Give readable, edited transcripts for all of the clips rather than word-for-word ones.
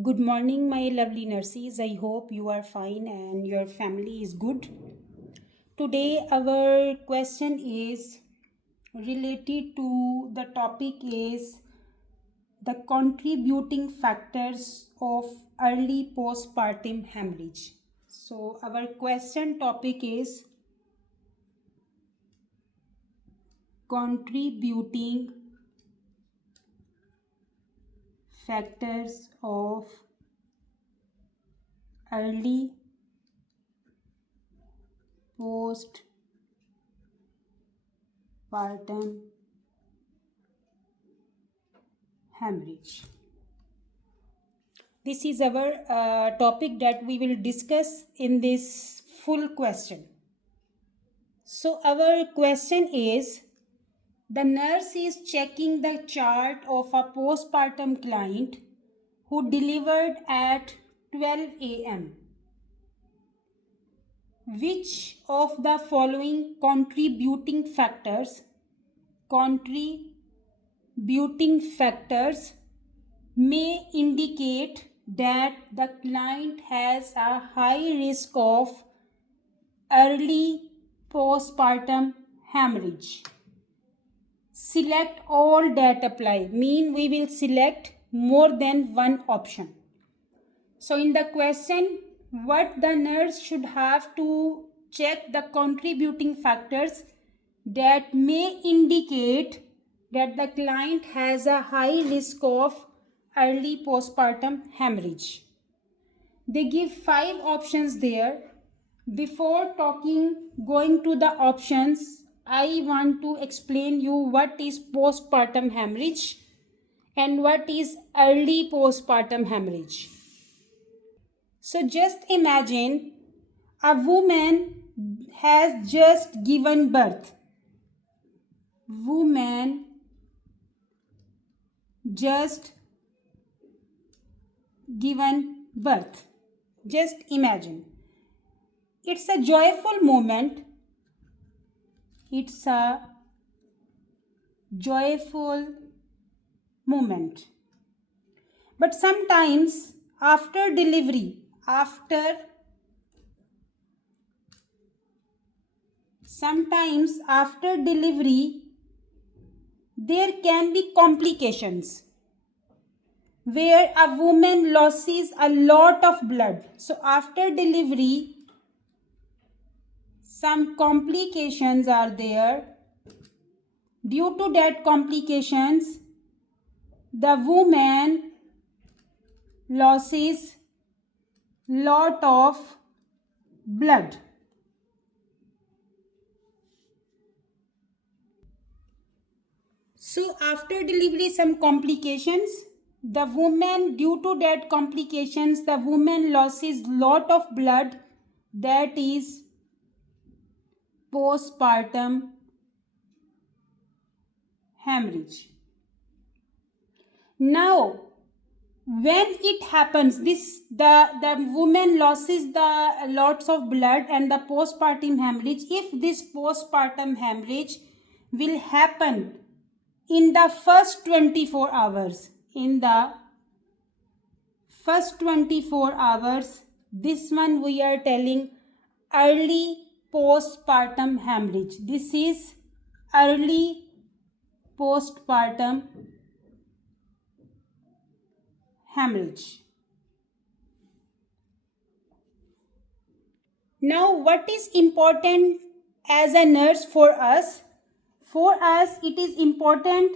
Good morning, my lovely nurses. I hope you are fine and your family is good. Today, our question is related to the topic is the contributing factors of early postpartum hemorrhage. So, our question topic is contributing factors of early postpartum hemorrhage. This is our topic that we will discuss in this full question. So, our question is the nurse is checking the chart of a postpartum client who delivered at 12 a.m. Which of the following contributing factors may indicate that the client has a high risk of early postpartum hemorrhage? Select all that apply. Mean we will select more than one option. So in the question, what the nurse should have to check the contributing factors that may indicate that the client has a high risk of early postpartum hemorrhage. They give 5 options there. Before going to the options, I want to explain you what is postpartum hemorrhage and what is early postpartum hemorrhage. So just imagine a woman has just given birth. Woman just given birth. Just imagine. It's a joyful moment. It's a joyful moment. But sometimes after delivery, there can be complications where a woman loses a lot of blood. So after delivery, some complications are there. Due to that complications, the woman loses lot of blood. So after delivery, some complications, the woman, due to that complications, the woman loses lot of blood. That is postpartum hemorrhage. Now, when it happens, the woman loses the lots of blood and the postpartum hemorrhage. If this postpartum hemorrhage will happen in the first 24 hours, this one we are telling early postpartum hemorrhage. This is early postpartum hemorrhage. Now, what is important as a nurse for us? For us, it is important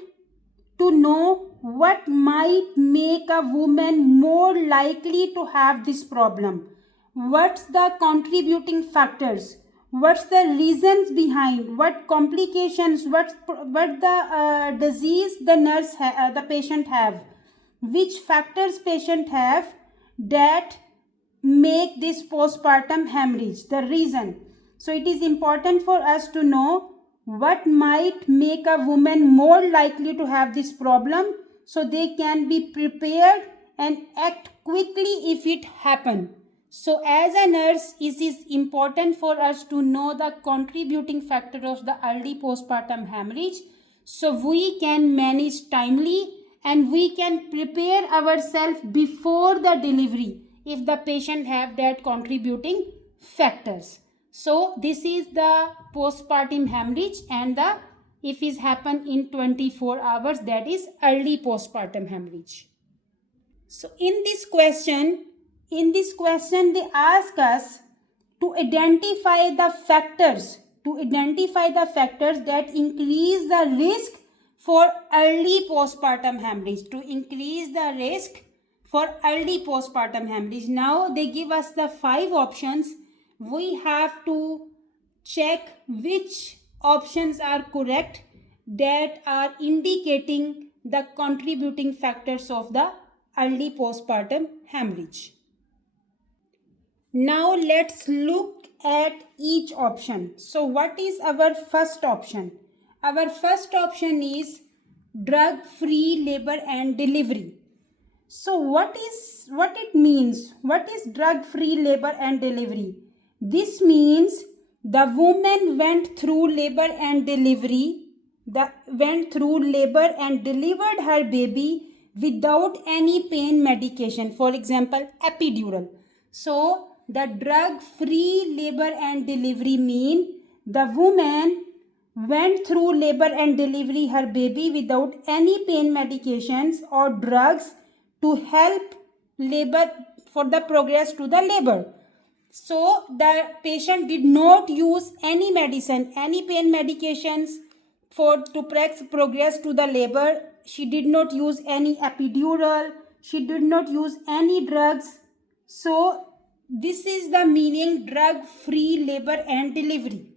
to know what might make a woman more likely to have this problem. What's the contributing factors? What's the reasons behind? What complications? What the disease the patient have? Which factors patient have that make this postpartum hemorrhage? The reason. So it is important for us to know what might make a woman more likely to have this problem so they can be prepared and act quickly if it happen. So as a nurse, it is important for us to know the contributing factor of the early postpartum hemorrhage so we can manage timely and we can prepare ourselves before the delivery if the patient have that contributing factors. So this is the postpartum hemorrhage, and the if it happen in 24 hours, that is early postpartum hemorrhage. So in this question they ask us to identify the factors that increase the risk for early postpartum hemorrhage, Now they give us the 5 options. We have to check which options are correct, that are indicating the contributing factors of the early postpartum hemorrhage. Now let's look at each option. So what is our first option? Our first option is drug-free labor and delivery. So what it means? What is drug-free labor and delivery? This means the woman went through labor and delivered her baby without any pain medication, for example epidural. So the drug-free labor and delivery mean the woman went through labor and delivery her baby without any pain medications or drugs to help labor for the progress to the labor. So the patient did not use any medicine, any pain medications to progress to the labor. She did not use any epidural. She did not use any drugs. So this is the meaning drug-free labor and delivery.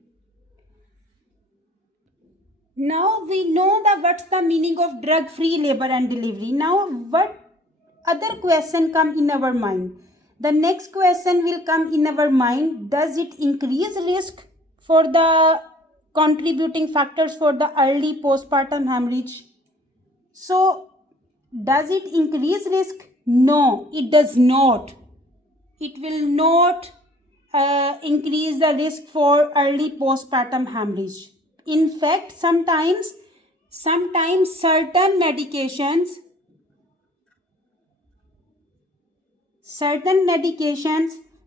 Now we know what's the meaning of drug-free labor and delivery. Now what other question come in our mind? The next question will come in our mind. Does it increase risk for the contributing factors for the early postpartum hemorrhage? So does it increase risk? No, it does not. It will not increase the risk for early postpartum hemorrhage. In fact, sometimes certain medications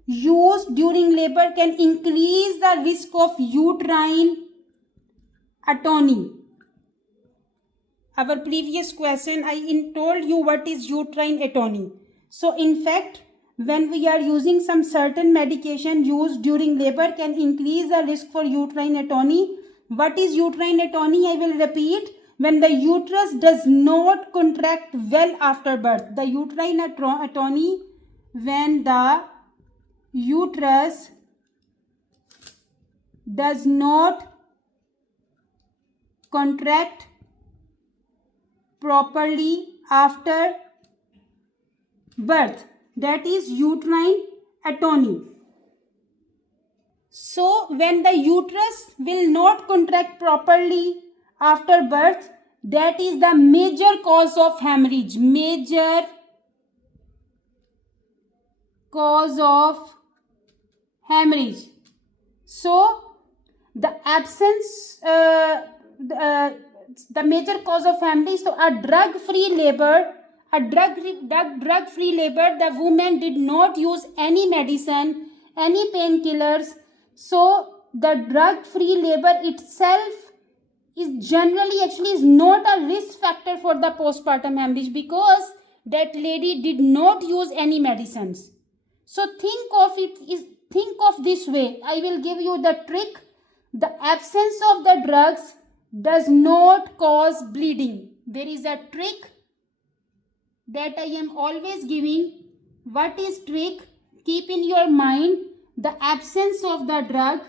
used during labor can increase the risk of uterine atony. Our previous question, I told you what is uterine atony. So in fact, when we are using some certain medication used during labor can increase the risk for uterine atony. What is uterine atony? I will repeat. When the uterus does not contract well after birth. The uterine atony, when the uterus does not contract properly after birth, that is uterine atony. So when the uterus will not contract properly after birth, that is the major cause of hemorrhage. Major cause of hemorrhage. So the absence, the major cause of hemorrhage. So a drug-free labor, the woman did not use any medicine, any painkillers. So the drug-free labor itself is generally is not a risk factor for the postpartum hemorrhage, because that lady did not use any medicines. So think of this way. I will give you the trick. The absence of the drugs does not cause bleeding. There is a trick that I am always giving. What is trick? Keep in your mind, the absence of the drugs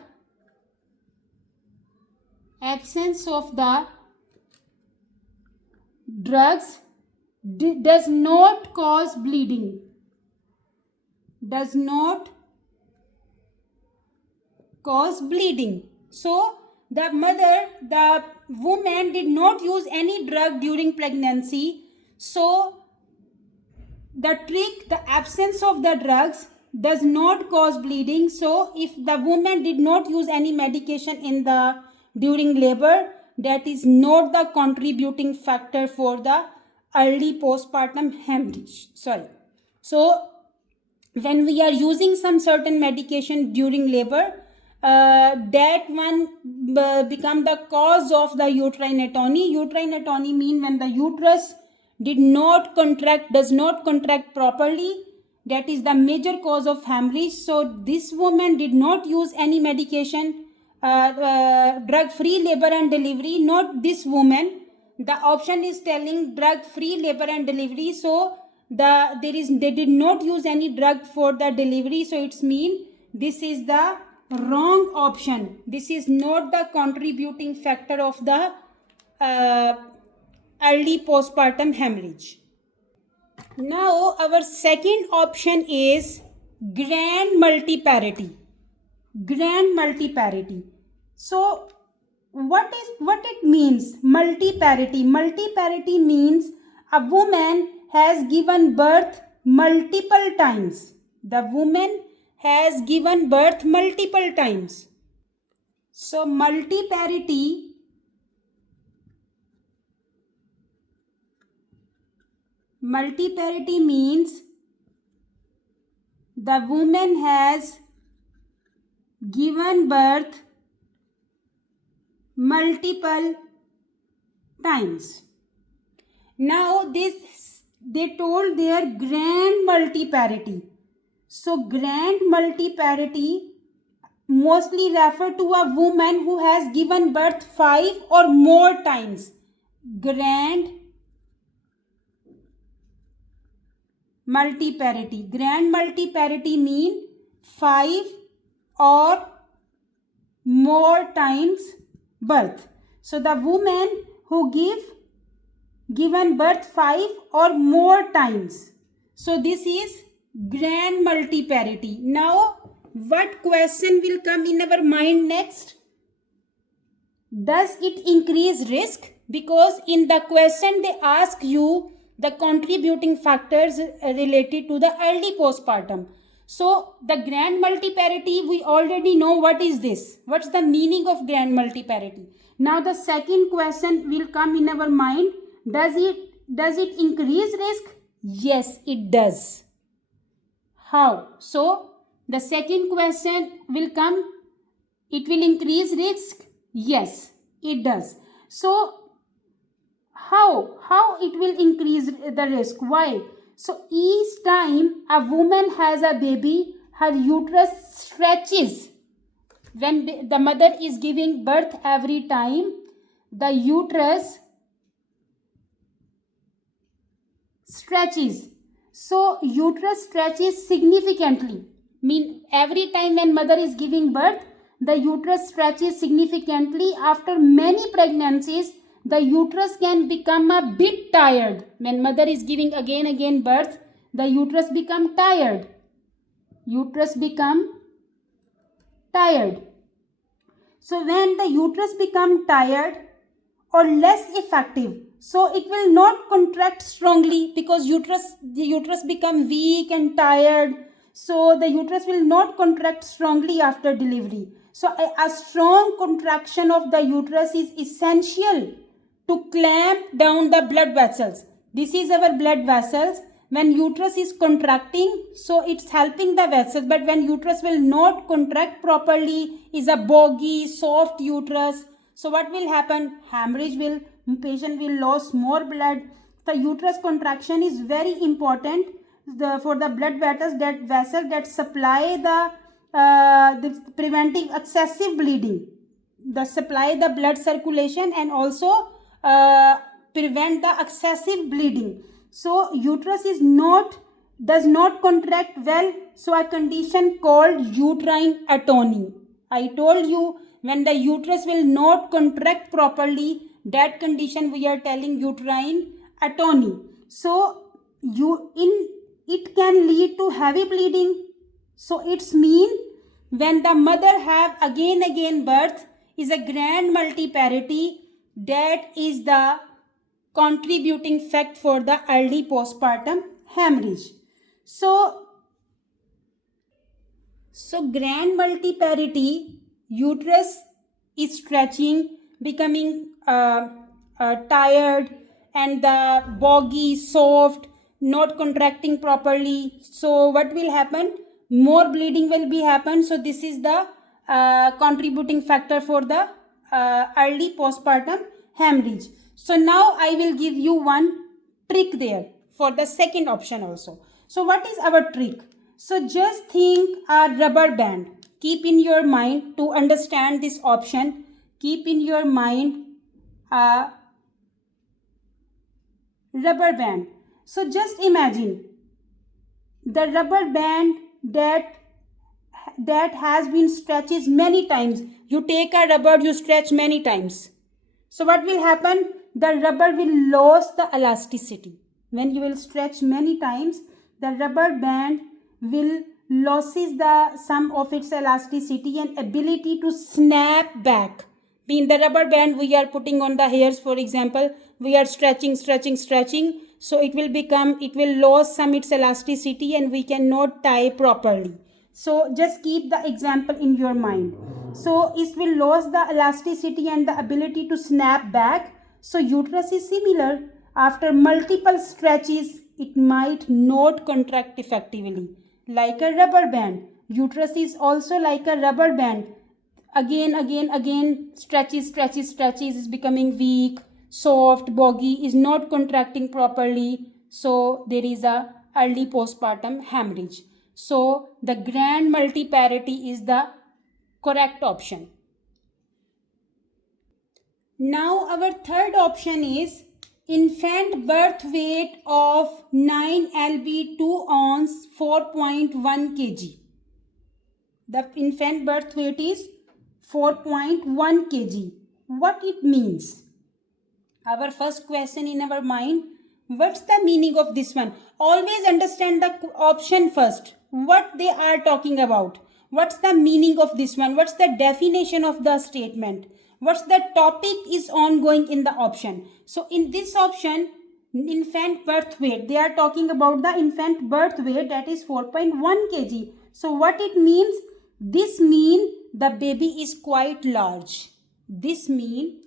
does not cause bleeding. Does not cause bleeding. So the woman did not use any drug during pregnancy. So the trick, the absence of the drugs does not cause bleeding. So if the woman did not use any medication during labor, that is not the contributing factor for the early postpartum hemorrhage. Sorry. So when we are using some certain medication during labor, that one become the cause of the uterine atony. Uterine atony mean when the uterus does not contract properly. That is the major cause of hemorrhage. So this woman did not use any medication, drug-free labor and delivery. Not this woman. The option is telling drug-free labor and delivery. So they did not use any drug for the delivery. So it's mean this is the wrong option. This is not the contributing factor of the early postpartum hemorrhage. Now our second option is grand multiparity. Grand multiparity. So what it means? Multiparity. Multiparity means a woman has given birth multiple times. The woman has given birth multiple times. So multiparity means the woman has given birth multiple times. Now they told their grand multiparity. So grand multiparity mostly refer to a woman who has given birth 5 or more times. Grand multiparity. Grand multiparity mean 5 or more times birth. So the woman who given birth 5 or more times. So this is grand multiparity. Now what question will come in our mind next? Does it increase risk? Because in the question they ask you the contributing factors related to the early postpartum. So the grand multiparity, we already know what is this. What's the meaning of grand multiparity? Now the second question will come in our mind. Does it increase risk? Yes, it does. How? So the second question will come. It will increase risk? Yes, it does. So how it will increase the risk? Why? So each time a woman has a baby, her uterus stretches. When the mother is giving birth, every time the uterus stretches. So uterus stretches significantly. Every time when mother is giving birth, the uterus stretches significantly. After many pregnancies, the uterus can become a bit tired. When mother is giving again birth, the uterus become tired. So when the uterus become tired or less effective, so it will not contract strongly because the uterus become weak and tired. So the uterus will not contract strongly after delivery. So a strong contraction of the uterus is essential to clamp down the blood vessels. This is our blood vessels. When uterus is contracting, so it's helping the vessels. But when uterus will not contract properly, is a boggy, soft uterus. So what will happen? Hemorrhage patient will lose more blood. The uterus contraction is very important for the blood vessels that supply the preventing excessive bleeding. Supply the blood circulation and also prevent the excessive bleeding. So uterus does not contract well. So a condition called uterine atony. I told you when the uterus will not contract properly, that condition we are telling uterine atony. So it can lead to heavy bleeding. So it's mean when the mother have again birth is a grand multiparity. That is the contributing fact for the early postpartum hemorrhage. So grand multiparity, uterus is stretching, becoming tired, and the boggy, soft, not contracting properly. So what will happen? More bleeding will be happen. So this is the contributing factor for the early postpartum hemorrhage. So now I will give you one trick there for the second option also. So what is our trick? So just think a rubber band. Keep in your mind to understand this option. Keep in your mind a rubber band. So just imagine the rubber band that has been stretched many times. You take a rubber, you stretch many times. So what will happen? The rubber will lose the elasticity. When you will stretch many times, the rubber band will loses the some of its elasticity and ability to snap back. In the rubber band we are putting on the hairs, for example, we are stretching, so it will lose some its elasticity and we cannot tie properly. So just keep the example in your mind. So it will lose the elasticity and the ability to snap back. So uterus is similar. After multiple stretches, it might not contract effectively. Like a rubber band. Uterus is also like a rubber band. Again, stretches, is becoming weak, soft, boggy, is not contracting properly. So there is a early postpartum hemorrhage. So the grand multiparity is the correct option. Now our third option is infant birth weight of 9 lb 2 ounce 4.1 kg. The infant birth weight is 4.1 kg. What it means? Our first question in our mind, what's the meaning of this one? Always understand the option first. What they are talking about. What's the meaning of this one? What's the definition of the statement? What's the topic is ongoing in the option? So in this option, infant birth weight, they are talking about the infant birth weight, that is 4.1 kg. So what it means? This means the baby is quite large. This means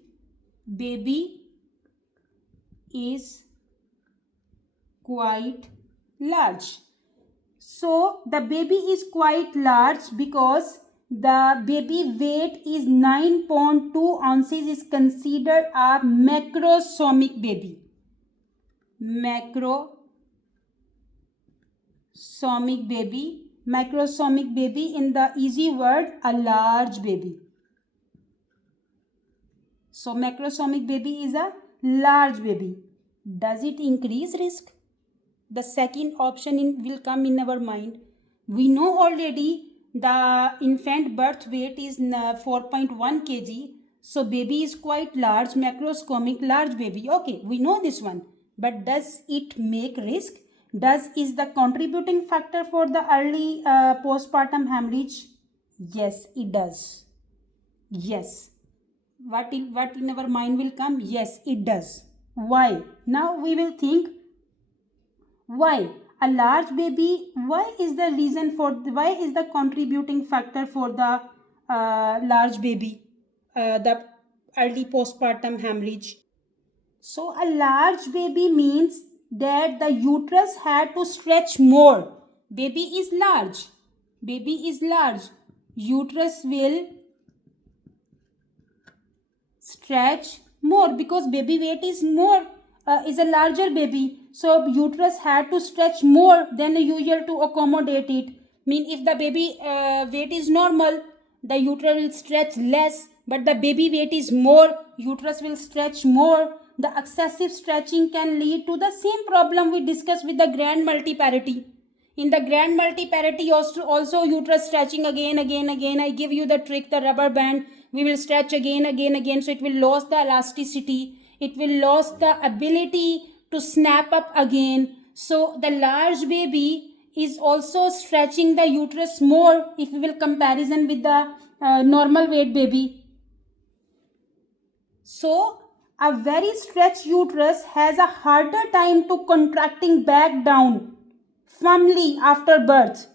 baby is quite large. So the baby is quite large because the baby weight is 9.2 ounces is considered a macrosomic baby. Macrosomic baby. Macrosomic baby, in the easy word, a large baby. So macrosomic baby is a large baby. Does it increase risk? The second option will come in our mind. We know already the infant birth weight is 4.1 kg. So baby is quite large, macrosomic, large baby. Okay, we know this one. But does it make risk? Is the contributing factor for the early postpartum hemorrhage? Yes, it does. Yes. What in our mind will come? Yes, it does. Why? Now we will think, why? A large baby, why is the contributing factor for the large baby, the early postpartum hemorrhage? So a large baby means that the uterus had to stretch more. Baby is large. Uterus will stretch more because baby weight is more, is a larger baby. So uterus had to stretch more than usual to accommodate it. If the baby weight is normal, the uterus will stretch less, but the baby weight is more, uterus will stretch more. The excessive stretching can lead to the same problem we discussed with the grand multiparity. In the grand multiparity also uterus stretching again. I give you the trick, the rubber band. We will stretch again. So it will lose the elasticity. It will lose the ability to snap up again. So the large baby is also stretching the uterus more if we will comparison with the normal weight baby. So a very stretched uterus has a harder time to contracting back down firmly after birth.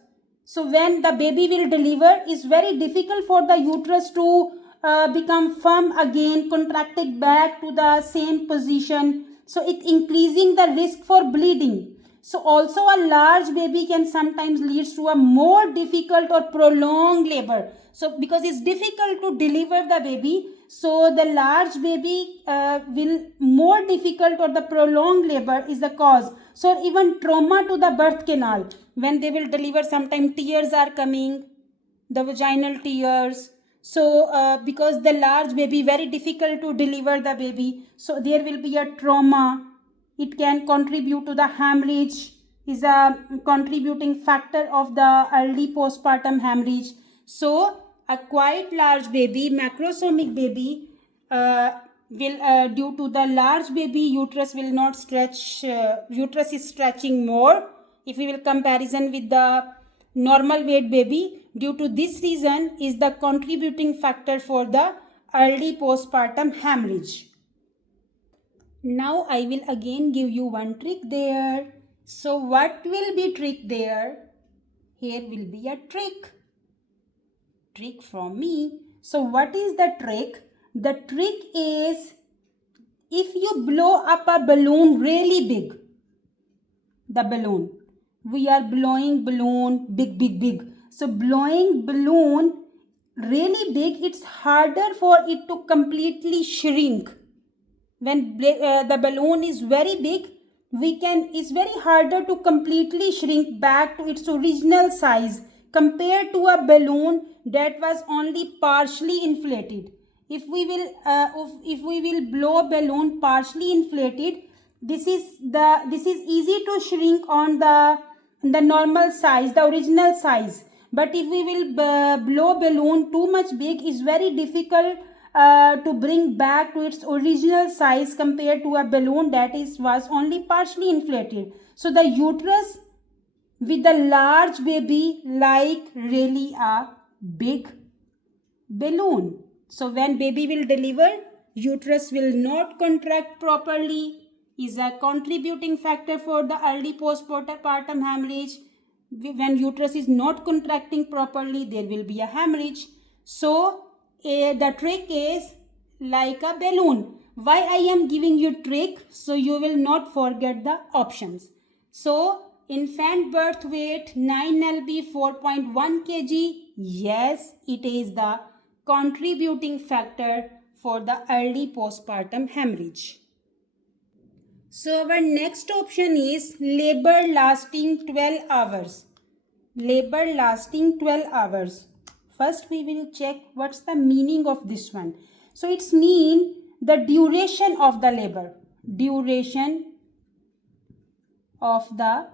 So when the baby will deliver, it's very difficult for the uterus to become firm again, contracted back to the same position. So it increasing the risk for bleeding. So also a large baby can sometimes lead to a more difficult or prolonged labor. So because it's difficult to deliver the baby, so the large baby will more difficult, or the prolonged labor is the cause. So even trauma to the birth canal, when they will deliver, sometimes tears are coming, the vaginal tears. So because the large baby very difficult to deliver the baby, so there will be a trauma. It can contribute to the hemorrhage, is a contributing factor of the early postpartum hemorrhage. So a quite large baby, macrosomic baby, will due to the large baby, uterus will not stretch, uterus is stretching more if we will comparison with the normal weight baby. Due to this reason is the contributing factor for the early postpartum hemorrhage. Now I will again give you one trick there. So what will be trick there? Here will be a trick from me. So what is the trick? The trick is, if you blow up a balloon really big, the balloon, we are blowing balloon big. So blowing balloon really big, it's harder for it to completely shrink. When the balloon is very big, it's very harder to completely shrink back to its original size compared to a balloon that was only partially inflated. If we will blow a balloon partially inflated, this is easy to shrink on the normal size, the original size. But if we will blow balloon too much big, is very difficult to bring back to its original size compared to a balloon that was only partially inflated. So the uterus with the large baby like really a big balloon. So when baby will deliver, uterus will not contract properly, is a contributing factor for the early postpartum hemorrhage. When uterus is not contracting properly, there will be a hemorrhage. So the trick is like a balloon. Why I am giving you trick? So you will not forget the options. So infant birth weight 9 lb 4.1 kg. Yes, it is the contributing factor for the early postpartum hemorrhage. So our next option is labor lasting 12 hours. Labor lasting 12 hours. First we will check what's the meaning of this one. So it's mean the duration of the labor. Duration of the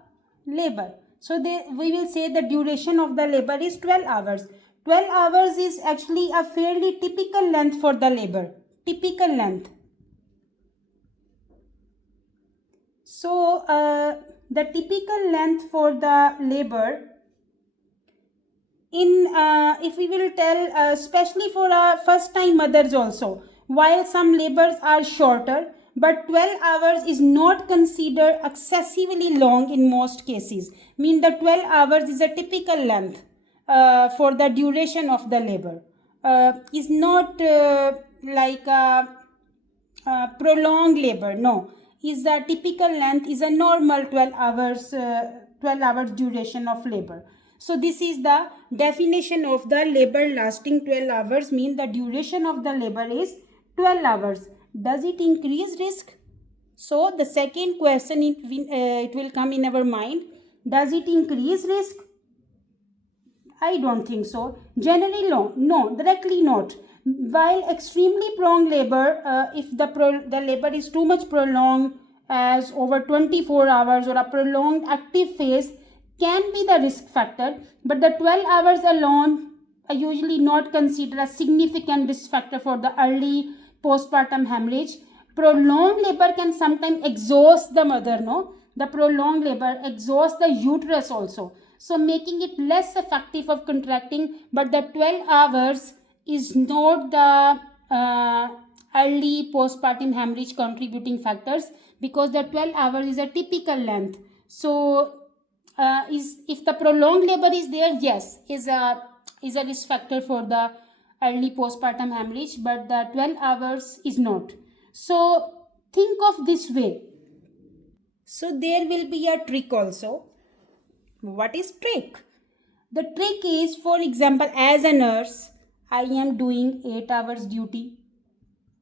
labor. So we will say the duration of the labor is 12 hours. 12 hours is actually a fairly typical length for the labor. Typical length. So the typical length for the labor, if we will tell, especially for first time mothers also, while some labors are shorter, but 12 hours is not considered excessively long in most cases. Mean the 12 hours is a typical length for the duration of the labor. Is not like a prolonged labor, no. Is the typical length is a normal 12 hours duration of labor. So this is the definition of the labor lasting 12 hours, mean the duration of the labor is 12 hours. Does it increase risk? So the second question it will come in our mind. Does it increase risk? I don't think so. Generally no, directly not. While extremely prolonged labor, if the labor is too much prolonged as over 24 hours or a prolonged active phase, can be the risk factor, but the 12 hours alone are usually not considered a significant risk factor for the early postpartum hemorrhage. Prolonged labor can sometimes exhaust the mother, no? The prolonged labor exhausts the uterus also, so making it less effective of contracting, but the 12 hours is not the early postpartum hemorrhage contributing factors, because the 12 hours is a typical length. So if the prolonged labor is there, yes, is a risk factor for the early postpartum hemorrhage, but the 12 hours is not. So think of this way. So there will be a trick also. What is trick? The trick is, for example, as a nurse, I am doing 8 hours duty.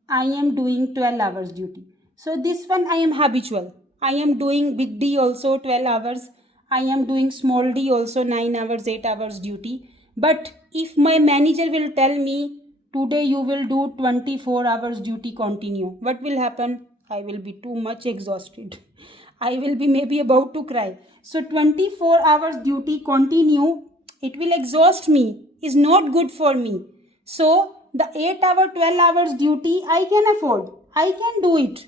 I am doing 12 hours duty. So this one I am habitual. I am doing big D also 12 hours. I am doing small d also 9 hours, 8 hours duty. But if my manager will tell me, today you will do 24 hours duty continue, what will happen? I will be too much exhausted. I will be maybe about to cry. So 24 hours duty continue, it will exhaust me, is not good for me. So the 8 hour, 12 hours duty I can afford. I can do it.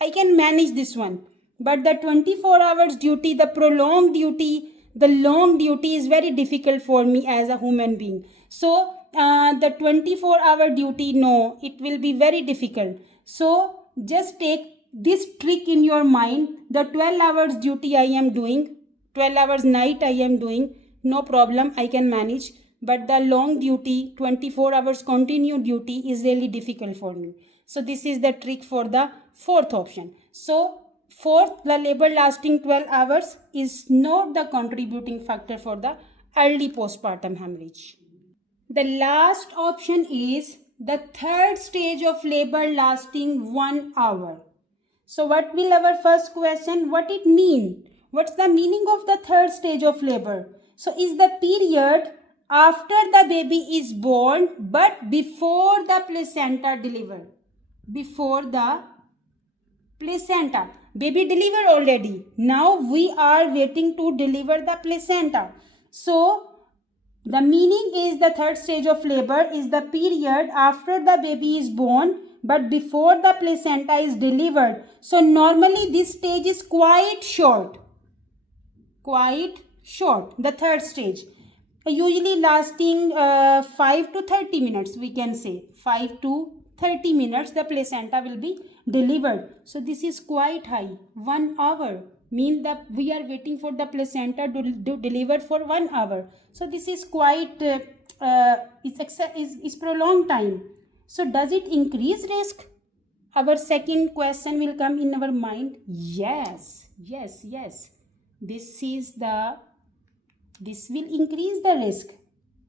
I can manage this one. But the 24 hours duty, the prolonged duty, the long duty is very difficult for me as a human being. So the 24-hour duty, no, it will be very difficult. So just take this trick in your mind. The 12 hours duty I am doing, 12 hours night I am doing, no problem, I can manage. But the long duty, 24 hours continued duty is really difficult for me. So this is the trick for the fourth option. So fourth, the labor lasting 12 hours is not the contributing factor for the early postpartum hemorrhage. The last option is the third stage of labor lasting 1 hour. So what will our first question, what it mean? What's the meaning of the third stage of labor? So is the period after the baby is born but before the placenta delivered. Before the placenta. Baby delivered already. Now we are waiting to deliver the placenta. So the meaning is the third stage of labor is the period after the baby is born but before the placenta is delivered. So normally this stage is quite short. The third stage. Usually lasting 5 to 30 minutes, we can say. 5 to 30 minutes the placenta will be delivered. So this is quite high. 1 hour means that we are waiting for the placenta to deliver for 1 hour. So this is quite is prolonged time. So does it increase risk? Our second question will come in our mind. Yes. This will increase the risk.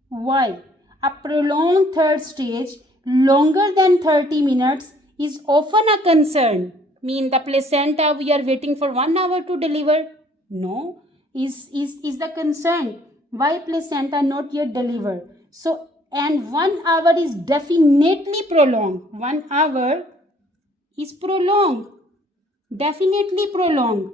Why? A prolonged third stage longer than 30 minutes is often a concern. Mean the placenta we are waiting for 1 hour to deliver? No. Is the concern. Why placenta not yet delivered? So, and 1 hour is definitely prolonged. 1 hour is prolonged. Definitely prolonged.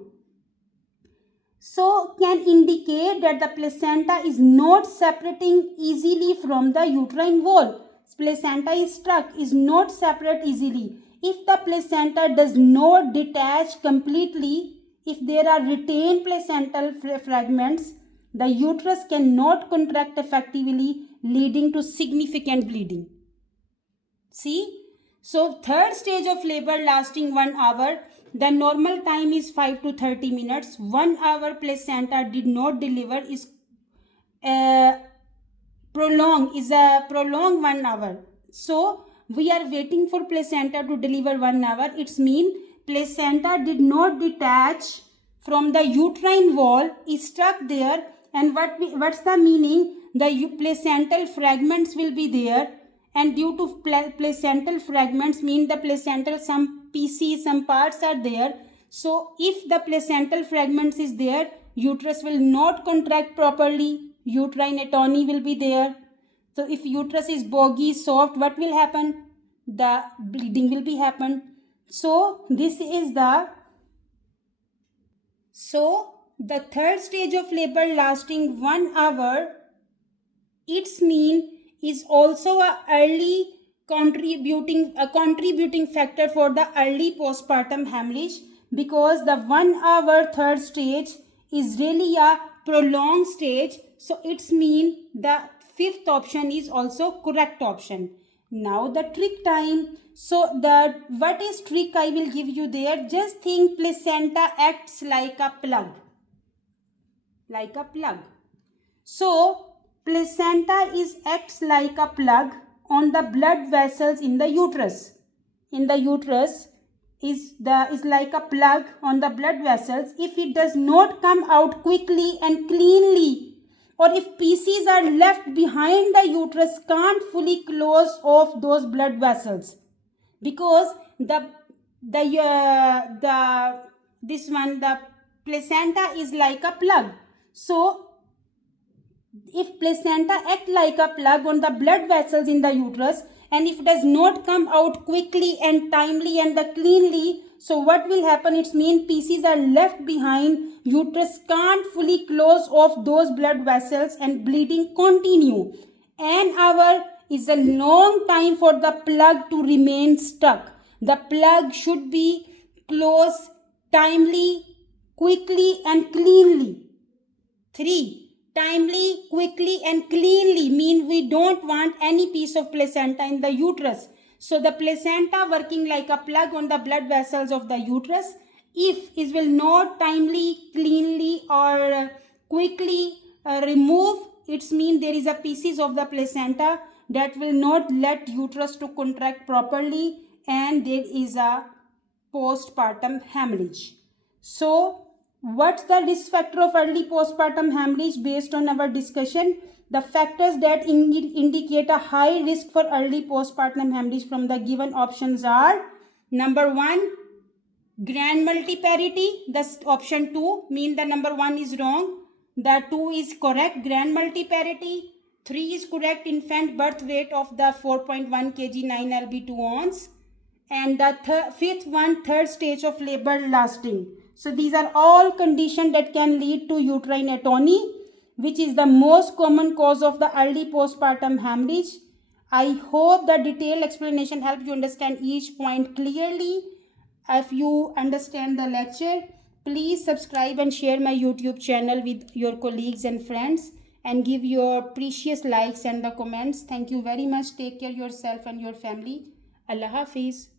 So can indicate that the placenta is not separating easily from the uterine wall. Placenta is stuck, is not separate easily. If the placenta does not detach completely, if there are retained placental fragments, the uterus cannot contract effectively, leading to significant bleeding. See? So third stage of labor lasting 1 hour. The normal time is 5 to 30 minutes. 1 hour placenta did not deliver is prolonged 1 hour. So we are waiting for placenta to deliver 1 hour. It's mean placenta did not detach from the uterine wall, is stuck there. And what's the meaning? The placental fragments will be there. And due to placental fragments mean the placental some pieces, some parts are there. So if the placental fragments is there, uterus will not contract properly. Uterine atony will be there. So if uterus is boggy, soft, what will happen? The bleeding will be happen. So this is the third stage of labor lasting 1 hour. Its mean is also a early contributing factor for the early postpartum hemorrhage, because the 1 hour third stage is really a prolonged stage. So it's mean the fifth option is also correct option. Now the trick time. So what is trick I will give you there? Just think placenta acts like a plug. So placenta acts like a plug on the blood vessels in the uterus. is like a plug on the blood vessels. If it does not come out quickly and cleanly, or if pieces are left behind, the uterus can't fully close off those blood vessels, because the placenta is like a plug. So if placenta act like a plug on the blood vessels in the uterus, and if it does not come out quickly and timely and cleanly, so what will happen? It means pieces are left behind, uterus can't fully close off those blood vessels and bleeding continue. An hour is a long time for the plug to remain stuck. The plug should be closed timely, quickly and cleanly. 3. Timely, quickly and cleanly mean we don't want any piece of placenta in the uterus. So the placenta working like a plug on the blood vessels of the uterus. If it will not timely, cleanly or quickly remove, it means there is a pieces of the placenta that will not let uterus to contract properly, and there is a postpartum hemorrhage. So what's the risk factor of early postpartum hemorrhage based on our discussion? The factors that indicate a high risk for early postpartum hemorrhage from the given options are: number 1, grand multiparity. That's option 2, mean the number 1 is wrong. The 2 is correct, grand multiparity. 3 is correct, infant birth weight of the 4.1 kg 9 lb 2 ounce. And the fifth one, third stage of labor lasting. So these are all conditions that can lead to uterine atony, which is the most common cause of the early postpartum hemorrhage. I hope the detailed explanation helped you understand each point clearly. If you understand the lecture, please subscribe and share my YouTube channel with your colleagues and friends, and give your precious likes and the comments. Thank you very much. Take care of yourself and your family. Allah Hafiz.